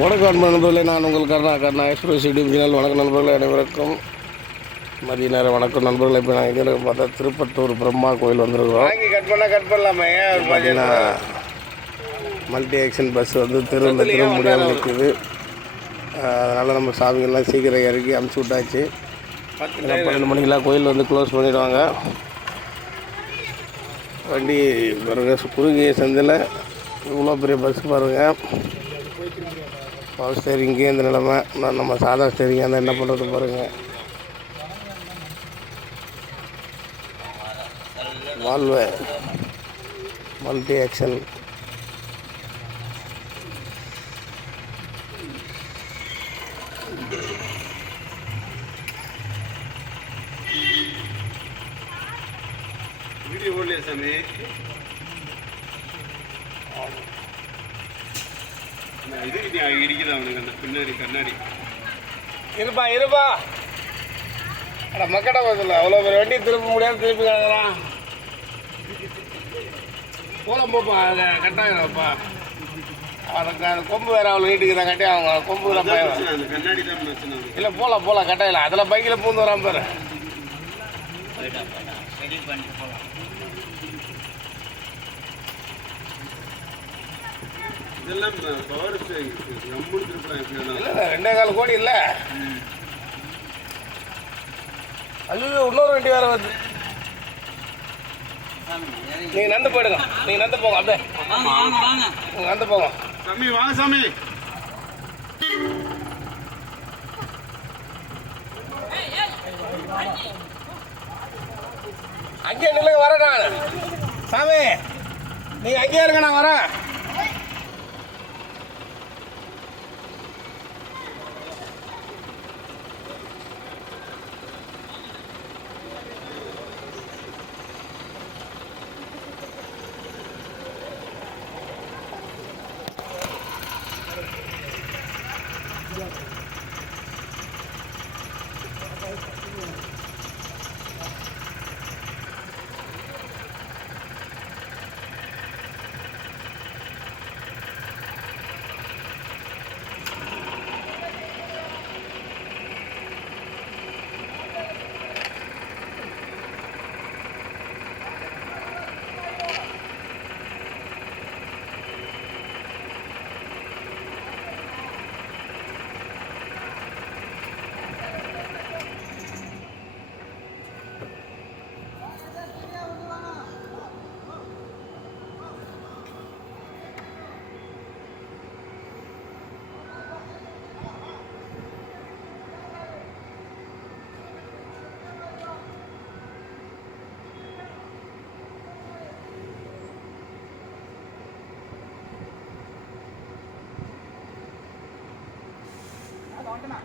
வணக்கம் அன்பு நண்பர்களே நான் உங்கள் Karuna Karuna. Express YouTube channel வணக்கம் நண்பர்களே அனைவருக்கும் மதிய நேரம் வணக்கம் நண்பர்களே. இப்போ நான் இங்கே பார்த்தா திருப்பத்தூர் பிரம்மா கோயில் வந்திருக்கிறோம். கட் பண்ணா கட் பண்ணலாமே. பார்த்தீங்கன்னா மல்டி ஆக்ஷன் பஸ் வந்து தெருவில் திரும்ப முடியாமல் நிற்குது அதனால் நம்ம சாமிகள்லாம் சீக்கிரம் இறக்கி அமுச்சு விட்டாச்சு. பன்னெண்டு மணிக்கெல்லாம் கோயில் வந்து க்ளோஸ் பண்ணிடுவாங்க. வண்டி பாருங்க குறுகிய சந்தில். இவ்வளோ பெரிய பஸ் பாருங்கள் பவர் ஸ்டேரிங்கே இந்த நிலமை. நான் நம்ம சாதா ஸ்டேரிங்காக இருந்தால் என்ன பண்ணுறது பாருங்கள் வால்வே மல்டி ஆக்ஷன் வீடியோ போடலையா சாமி. இது இது இடிக்குது அவனுக்கு அந்த பின்னாடி கண்ணாடி. இருப்பா இருப்பா. அட மக்கட பஸ்ஸில் அவ்வளோ பேர் வண்டி திருப்ப முடியாது திருப்பி கிடக்குறான். போலாம் போப்பா. அதை கட்டாயிரப்பா அவனுக்கு அந்த கொம்பு வேற அவ்வளோ வீட்டுக்கு தான் கட்டி அவங்க கொம்பு தான் பயம் கண்ணாடி தான் இல்லை போகலாம் போகலாம் கட்டாயில அதில் பைக்கில் பூந்து வரான் பாரு. இதெல்லாம் பவர் நம்மளும் திருப்பலாம் எப்படின்னா. இல்லை ரெண்டே கால் கோடி இல்லை. ஐயோ இன்னொரு வண்டி வேற வருது. நீங்க நந்து போயிடுங்க. நீங்க நந்து போங்க அப்படியே. நீங்க நந்து போங்க. சாமி வாங்க சாமி. அங்கேயே நில்லுங்க வரேன் நான். சாமி நீங்க அங்கேயே இருங்க நான் வரேன். அது బాగుంటున్నా.